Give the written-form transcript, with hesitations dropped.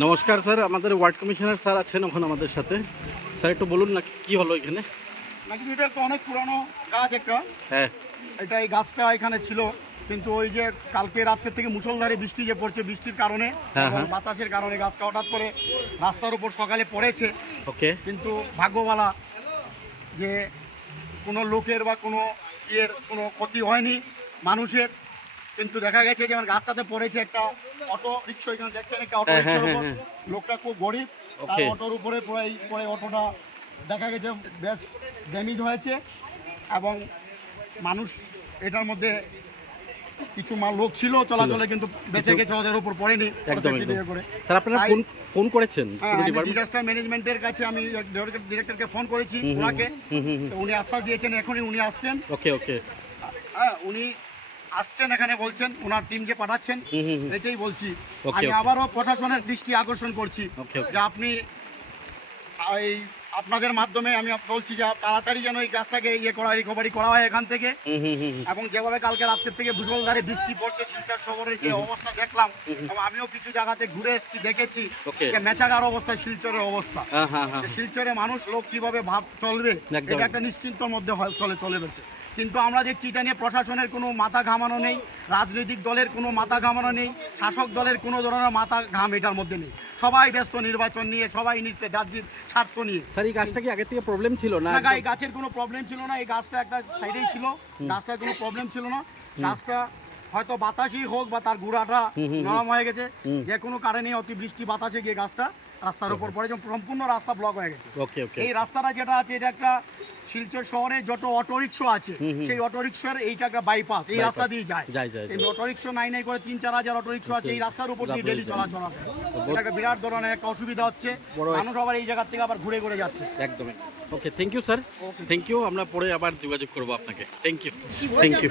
নমস্কার স্যার, আমাদের ward commissioner sir আছেন ওখানে আমাদের সাথে। স্যার একটু বলুন না কি হলো এখানে। নাকি এটা তো অনেক পুরানো গাছ একটা। হ্যাঁ, এটা এই গাছটা এখানে ছিল, কিন্তু ওই যে কালকে রাত্রে থেকে মুষলধারে বৃষ্টি যে পড়ছে, বৃষ্টির কারণে এবং বাতাসের কারণে গাছটা হঠাৎ করে রাস্তার উপর সকালে পড়েছে। ওকে। কিন্তু ভাগ্যবালা যে কোনো লোকের বা কোনো ইয়ের কোনো ক্ষতি হয়নি মানুষের। কিন্তু দেখা গেছে যে আমার গাছটাতে পড়েছে একটা অটো রিক্সা, এখানে দেখছেন একটা অটো রিক্সার উপর। লোকটা খুব গরিব, তার অটোর উপরে পড়ে অটোটা দেখা গেছে বেশ ড্যামেজ হয়েছে এবং মানুষ এটার মধ্যে কিছু লোক ছিল চলাচলে, কিন্তু বেঁচে গেছে, ওদের উপর পড়েনি। স্যার আপনারা ফোন করেছেন ডিজাস্টার ম্যানেজমেন্টের কাছে, আমি ডিরেক্টরকে ফোন করেছি ওনাকে, তো উনি আশ্বাস দিয়েছেন এখনই উনি আসছেন। ওকে ওকে। হ্যাঁ, উনি আসছেন, এখানে বলছেন ওনার টিমকে পাঠাচ্ছেন। এটাই বলছি। আমি আবারও প্রশাসনের দৃষ্টি আকর্ষণ করছি যে আপনি এই আপনাদের মাধ্যমে আমি বলছি যে তাড়াতাড়ি যেন এই গাছটাকে রিকভারি করা হয় এখান থেকে। এবং যেভাবে কালকে রাত্রের থেকে মুষলধারে বৃষ্টি পড়ছে, শিলচর শহরের যে অবস্থা দেখলাম, এবং আমিও কিছু জায়গাতে ঘুরে এসেছি, দেখেছি মেচাগার অবস্থা, শিলচরের অবস্থা। শিলচরে মানুষ লোক কিভাবে ভাব চলবে, এটা একটা নিশ্চিন্তর মধ্যে চলে বেড়েছে। কিন্তু আমরা দেখছি এটা নিয়ে প্রশাসনের কোনো মাথা ঘামানো নেই, রাজনৈতিক দলের কোনো মাথা ঘামানো নেই, শাসক দলের কোনো ধরনের মাথা ঘাম এটার মধ্যে নেই। সবাই ব্যস্ত নির্বাচন নিয়ে, সবাই নিজেদের রাজ্যের স্বার্থ নিয়ে। স্যার এই গাছটা কি আগে থেকে প্রবলেম ছিল না? এই গাছের কোনো প্রবলেম ছিল না, এই গাছটা একটা সাইডেই ছিল, গাছটার কোনো প্রবলেম ছিল না। গাছটা হয়তো বাতাসই হোক বা তার গুঁড়াটা নরম হয়ে গেছে, যে কোনো কারণে অতি বৃষ্টি বাতাসে গিয়ে গাছটা রাস্তার উপর পড়ে, সম্পূর্ণ রাস্তা ব্লক হয়ে গেছে। এই রাস্তাটা যেটা আছে, এটা একটা শিলচর শহরে যত অটো রিক্সা আছে, সেই অটো রিক্সার এইটা একটা বাইপাস, এই রাস্তা দিয়ে যায়। এই অটো রিক্সা নাই করে 3-4 হাজার অটো রিক্সা আছে, এই রাস্তার উপর দিয়ে ডেলি চলাচল করে। এটা একটা বিরাট ধরনের একটা অসুবিধা হচ্ছে, মানুষ আবার এই জায়গা থেকে আবার ঘুরে যাচ্ছে। একদম। Okay, thank you sir, thank you. আমরা পরে আবার যোগাযোগ করবো আপনাকে। Thank you, thank you.